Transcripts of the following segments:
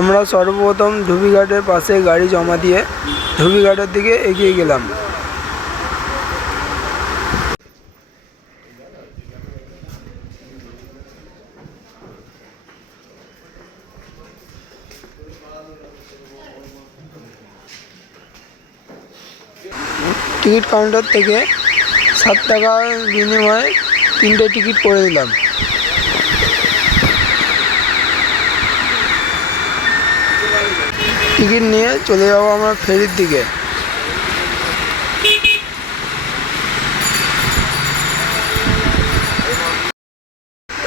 আমরা সর্বপ্রথম ধুবিঘাটের পাশে গাড়ি জমা দিয়ে ধুবিঘাটের দিকে এগিয়ে গেলাম। টিকিট কাউন্টার থেকে 7 টাকার বিনিময়ে 3টে টিকিট করে দিলাম। টিকিট নিয়ে চলে যাবো আমরা ফেরির দিকে।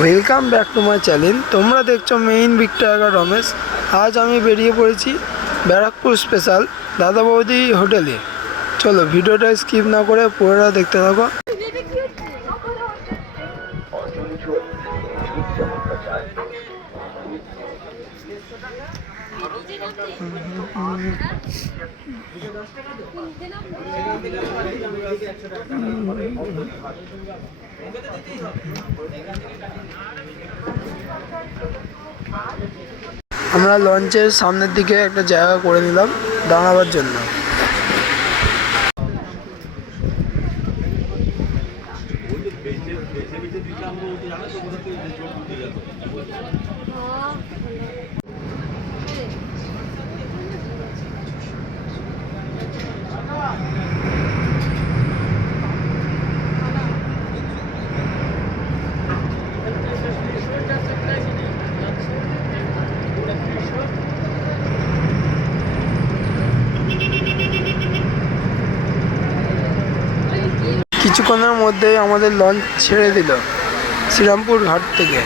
Welcome back to my channel. তোমরা দেখছো মেইন ভিক্টোরিয়া রমেশ। আজ আমি বেরিয়ে পড়েছি ব্যারাকপুর স্পেশাল দাদা বৌদি হোটেলে। চলো ভিডিওটা স্কিপ না করে পুরোটা দেখতে থাকো। আমরা লঞ্চের সামনের দিকে একটা জায়গা করে নিলাম দাঁড়াবার জন্য। কিছুক্ষণের মধ্যেই আমাদের লঞ্চ ছেড়ে দিল শ্রীরামপুর ঘাট থেকে।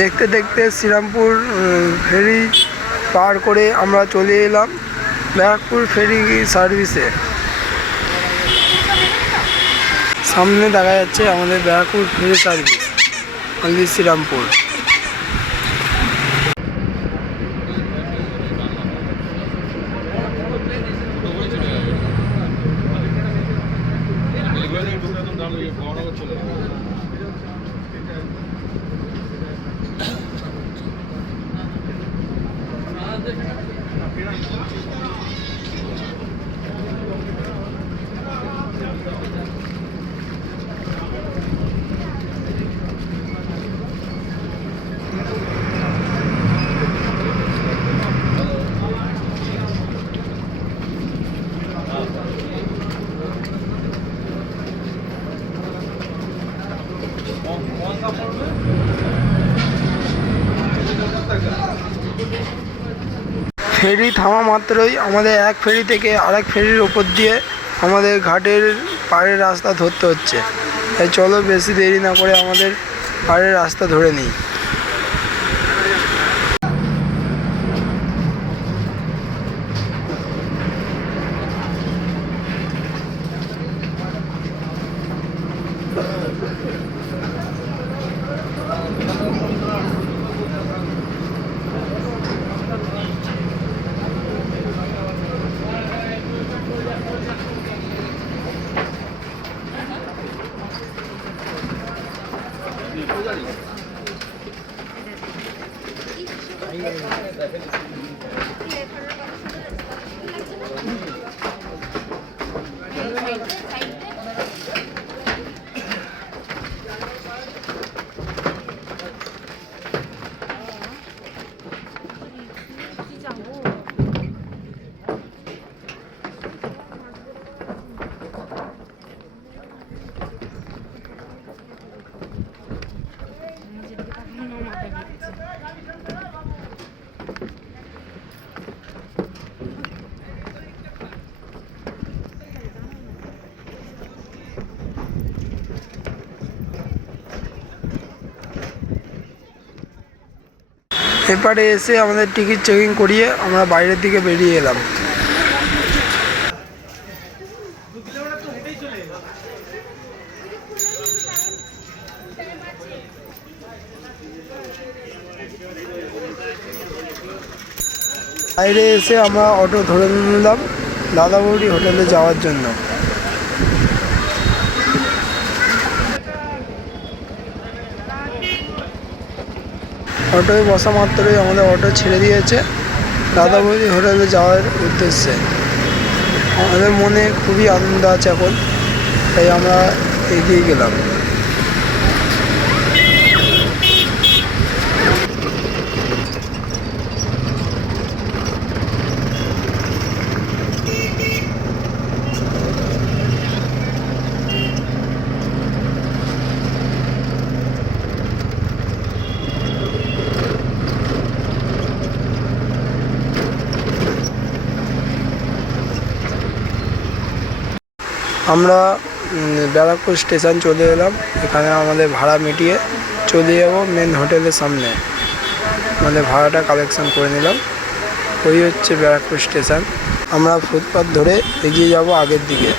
দেখতে দেখতে শ্রীরামপুর ফেরি পার করে আমরা চলে এলাম ব্যারাকপুর ফেরি সার্ভিসে। সামনে দেখা যাচ্ছে আমাদের Barrackpore ferry service only Serampore. Ferry থামা মাত্রই আমাদের এক ফেরি থেকে আরেক ফেরির ওপর দিয়ে আমাদের ঘাটের পাড়ের রাস্তা ধরতে হচ্ছে। তাই চলো বেশি দেরি না করে আমাদের পাড়ের রাস্তা ধরে নিই। এপারে এসে আমাদের টিকিট চেকিং করিয়ে আমরা বাইরের দিকে বেরিয়ে এলাম। বাইরে এসে আমরা অটো ধরে নিলাম দাদা বৌদি হোটেলে যাওয়ার জন্য। অটোয় বসা মাত্রই আমাদের অটো ছেড়ে দিয়েছে দাদা বৌদি হোটেলে যাওয়ার উদ্দেশ্যে। আমাদের মনে খুবই আনন্দ আছে এখন, তাই আমরা এগিয়ে গেলাম। আমরা ব্যারাকপুর স্টেশন চলে এলাম। এখানে আমাদের ভাড়া মিটিয়ে চলে যাব মেন হোটেলের সামনে। আমাদের ভাড়াটা কালেকশন করে নিলাম। ওই হচ্ছে ব্যারাকপুর স্টেশন। আমরা ফুটপাথ ধরে এগিয়ে যাব আগের দিকে।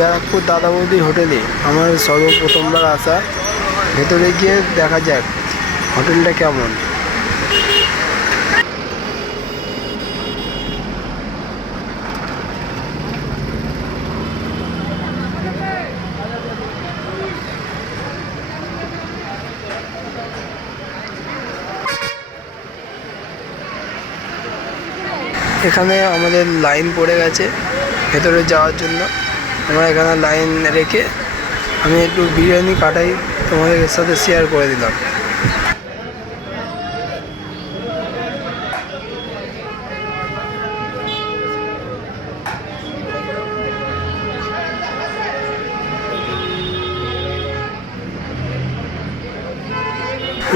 ব্যারাকপুর দাদা বৌদি হোটেলে আমার সর্বপ্রথমবার আসা। ভেতরে গিয়ে দেখা যাক হোটেলটা কেমন। এখানে আমাদের লাইন পড়ে গেছে ভেতরে যাওয়ার জন্য। আমরা এখানে লাইন রেখে আমি একটু বিরিয়ানি কাটাই তোমাদের সাথে শেয়ার করে দিলাম।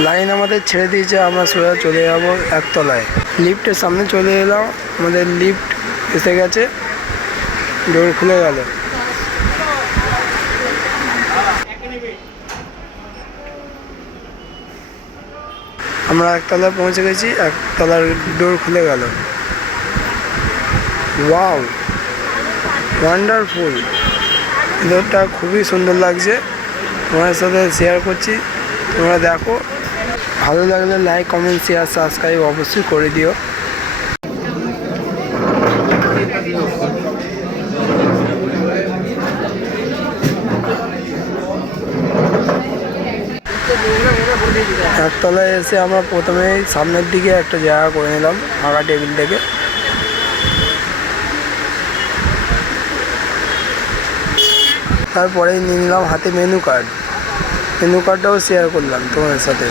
লাইন আমাদের ছেড়ে দিয়েছে, আমরা সোজা চলে যাব একতলায়। লিফটের সামনে চলে এলাম, আমাদের লিফট এসে গেছে, ডোর খুলে গেল। আমরা একতলায় পৌঁছে গেছি, একতলার ডোর খুলে গেল। Wow, wonderful! ভিতরটা খুবই সুন্দর লাগছে, তোমাদের সাথে শেয়ার করছি। তোমরা দেখো, ভালো লাগলে লাইক, কমেন্ট, শেয়ার, সাবস্ক্রাইব অবশ্যই করে দিও। একতলায় এসে আমরা প্রথমেই সামনের দিকে একটা জায়গা করে নিলাম ফাঁকা টেবিল থেকে। তারপরেই নিয়ে নিলাম হাতে মেনু কার্ড। মেনু কার্ডটাও শেয়ার করলাম তোমাদের সাথে।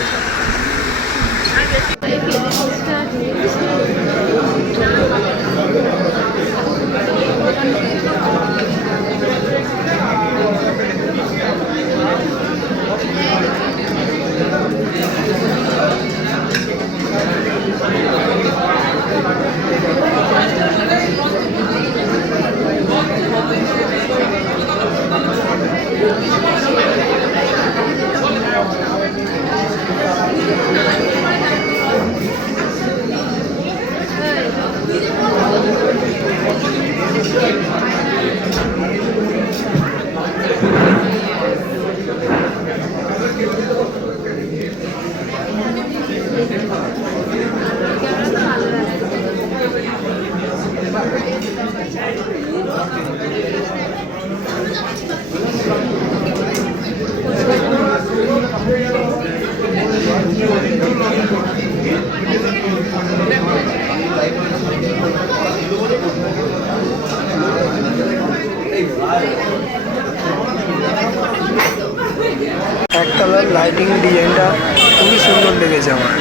একতলার লাইটিং ডিজাইনটা খুবই সুন্দর লেগেছে আমার।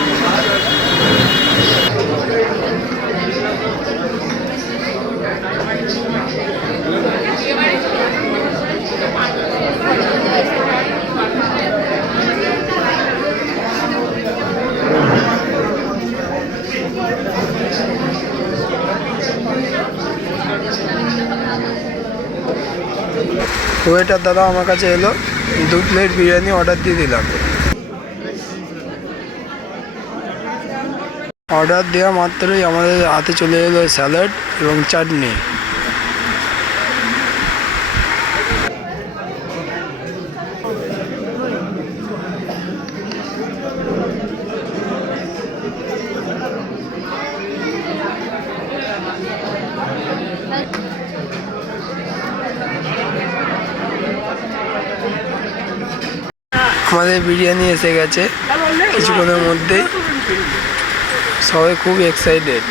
ওয়েটার দাদা আমার কাছে এলো, 2 প্লেট বিরিয়ানি অর্ডার দিয়ে দিলাম। অর্ডার দেওয়া মাত্রই আমাদের হাতে চলে এলো স্যালাড এবং চাটনি। আমাদের বিরিয়ানি এসে গেছে কিছুক্ষণের মধ্যেই। সবাই খুব এক্সাইটেড।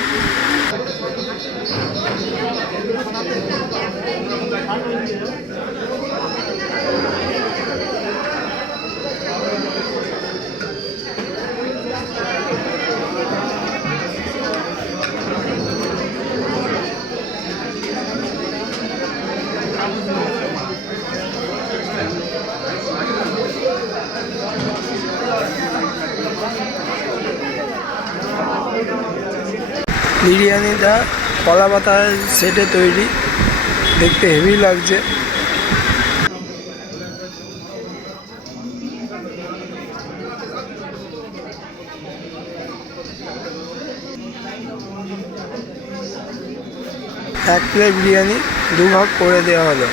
বিরিয়ানিটা কলা পাতার সেটে তৈরি, দেখতে হেভি লাগছে। এক প্লেট বিরিয়ানি 2 ভাগ করে দেওয়া হলো।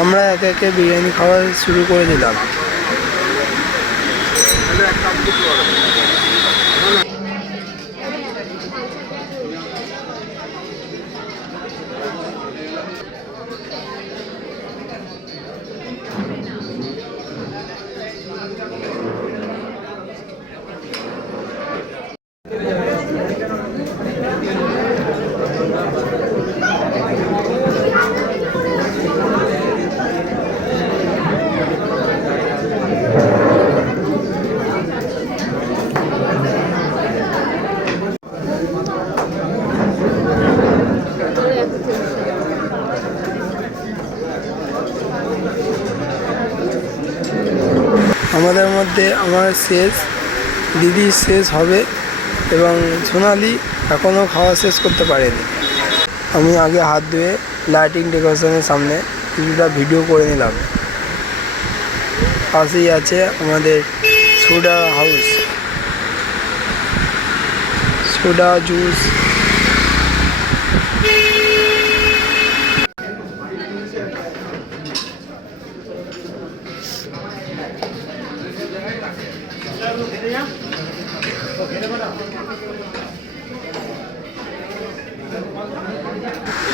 আমরা একে একে বিরিয়ানি খাওয়া শুরু করে দিলাম। আমাদের মধ্যে আমার শেষ, দিদি শেষ হবে এবং সোনালি এখনও খাওয়া শেষ করতে পারেনি। আমি আগে হাত ধুয়ে লাইটিং ডেকোরেশনের সামনে কিছুটা ভিডিও করে নিলাম। পাশেই আছে আমাদের সোডা হাউস, সোডা জুস।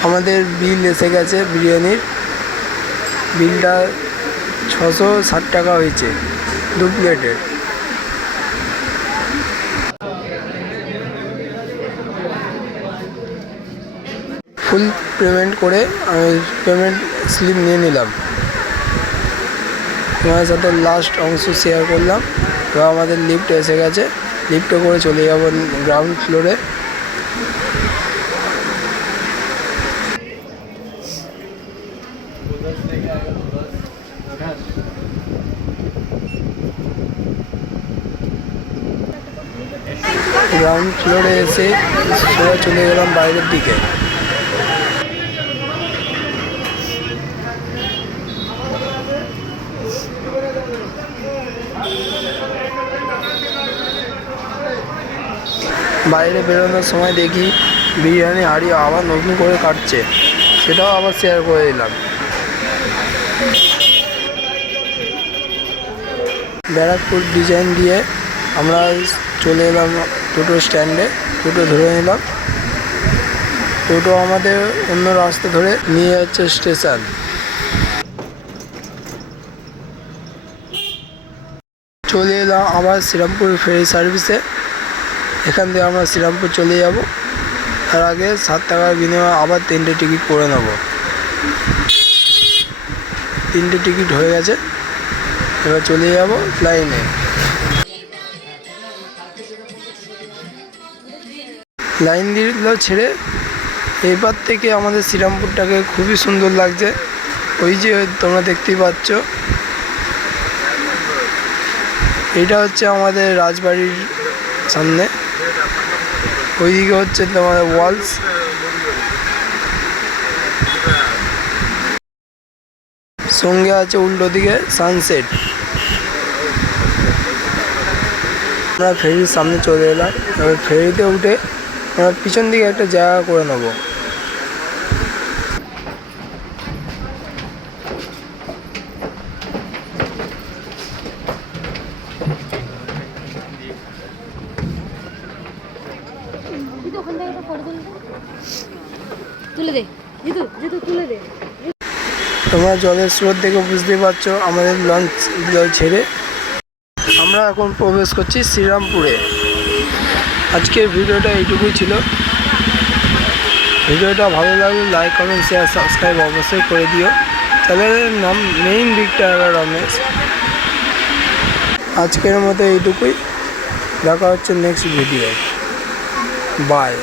আমাদের বিল এসে গেছে, বিরিয়ানির বিলটা 660 টাকা হয়েছে 2 প্লেটের। ফুল পেমেন্ট করে আমি পেমেন্ট স্লিপ নিয়ে নিলাম। তোমাদের সাথে লাস্ট অংশ শেয়ার করলাম। এবার আমাদের লিফট এসে গেছে, লিফটে করে চলে যাব গ্রাউন্ড ফ্লোরে। গ্রাউন্ড ফ্লোরে এসে সোজা চলে গেলাম বাইরের দিকে। বাইরে বেরোনোর সময় দেখি বিরিয়ানি হাঁড়ি আবার নতুন করে কাটছে, সেটাও আবার শেয়ার করে দিলাম। ব্যারাকপুর ডিজাইন দিয়ে আমরা চলে এলাম টোটো স্ট্যান্ডে, টোটো ধরে নিলাম। টোটো আমাদের অন্য রাস্তা ধরে নিয়ে যাচ্ছে স্টেশন। চলে এলাম আবার শ্রীরামপুর ফেরি সার্ভিসে। এখান থেকে আমরা শ্রীরামপুর চলে যাব। তার আগে 7 টাকার বিনিময়ে আবার 3টে টিকিট করে নেব। 3টে টিকিট হয়ে গেছে, এবার চলে যাব লাইনে। লাইন দিল ছেড়ে। এবার থেকে আমাদের শ্রীরামপুরটাকে খুবই সুন্দর লাগছে। ওই যে তোমরা দেখতেই পাচ্ছ, এইটা হচ্ছে আমাদের রাজবাড়ির সামনে, ওইদিকে হচ্ছে তোমাদের ওয়ালস। সঙ্গে আছে উল্টো দিকে সানসেট। আমরা ফেরির সামনে চলে এলাম। এবার ফেরিতে উঠে আমরা পিছন দিকে একটা জায়গা করে নেব। তোমরা জলের স্রোত দেখে বুঝতে পারছো আমাদের লঞ্চ জল ছেড়ে আমরা এখন প্রবেশ করছি শ্রীরামপুরে। আজকের ভিডিওটা এইটুকুই ছিল। ভিডিওটা ভালো লাগলে লাইক, কমেন্ট, শেয়ার, সাবস্ক্রাইব অবশ্যই করে দিও। চ্যানেলের নাম মেইন ভিক্টর রমেশ। আজকের মতো এইটুকুই, দেখা হচ্ছে নেক্সট ভিডিও। বাই।